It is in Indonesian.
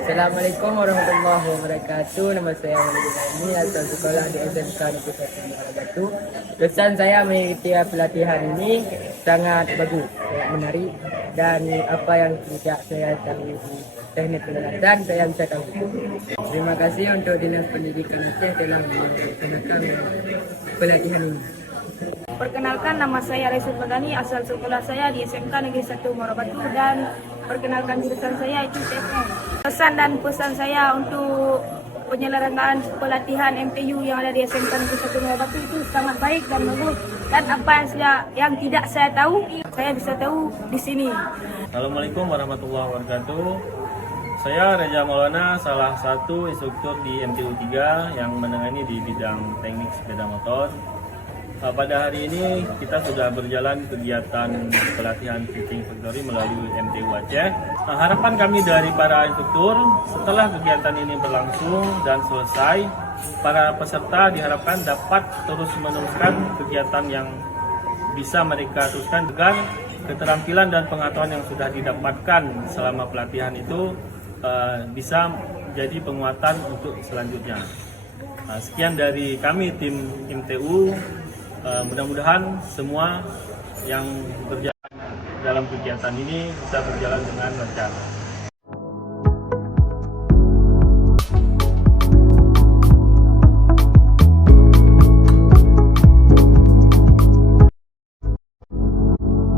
Assalamualaikum warahmatullahi wabarakatuh. Nama saya Maulidi Naimi, asal sekolah di SMK Negeri 1 Muara Batu. Kesan saya mengikuti pelatihan ini sangat bagus, menarik, dan apa yang tidak saya tahu di teknik penelitian saya bisa tahu. Terima kasih untuk Dinas Pendidikan Aceh telah melaksanakan pelatihan ini. Perkenalkan, nama saya Resul Pagani, asal sekolah saya di SMK Negeri 1 Muara Batu, dan perkenalkan jurusan saya itu TFM. Pesan dan pesan saya untuk penyelenggaraan pelatihan MTU yang ada di SMK Negeri 1 Muara Batu itu sangat baik dan bagus. Dan apa yang tidak saya tahu, saya bisa tahu di sini. Assalamualaikum warahmatullahi wabarakatuh. Saya Reza Maulana, salah satu instruktur di MTU 3 yang menangani di bidang teknik sepeda motor. Pada hari ini kita sudah berjalan kegiatan pelatihan Teaching Factory melalui MTU Aceh. Harapan kami dari para instruktur, setelah kegiatan ini berlangsung dan selesai, para peserta diharapkan dapat terus meneruskan kegiatan yang bisa mereka teruskan agar keterampilan dan pengetahuan yang sudah didapatkan selama pelatihan itu bisa jadi penguatan untuk selanjutnya. Sekian dari kami tim MTU. Mudah-mudahan semua yang berjalan dalam kegiatan ini bisa berjalan dengan lancar.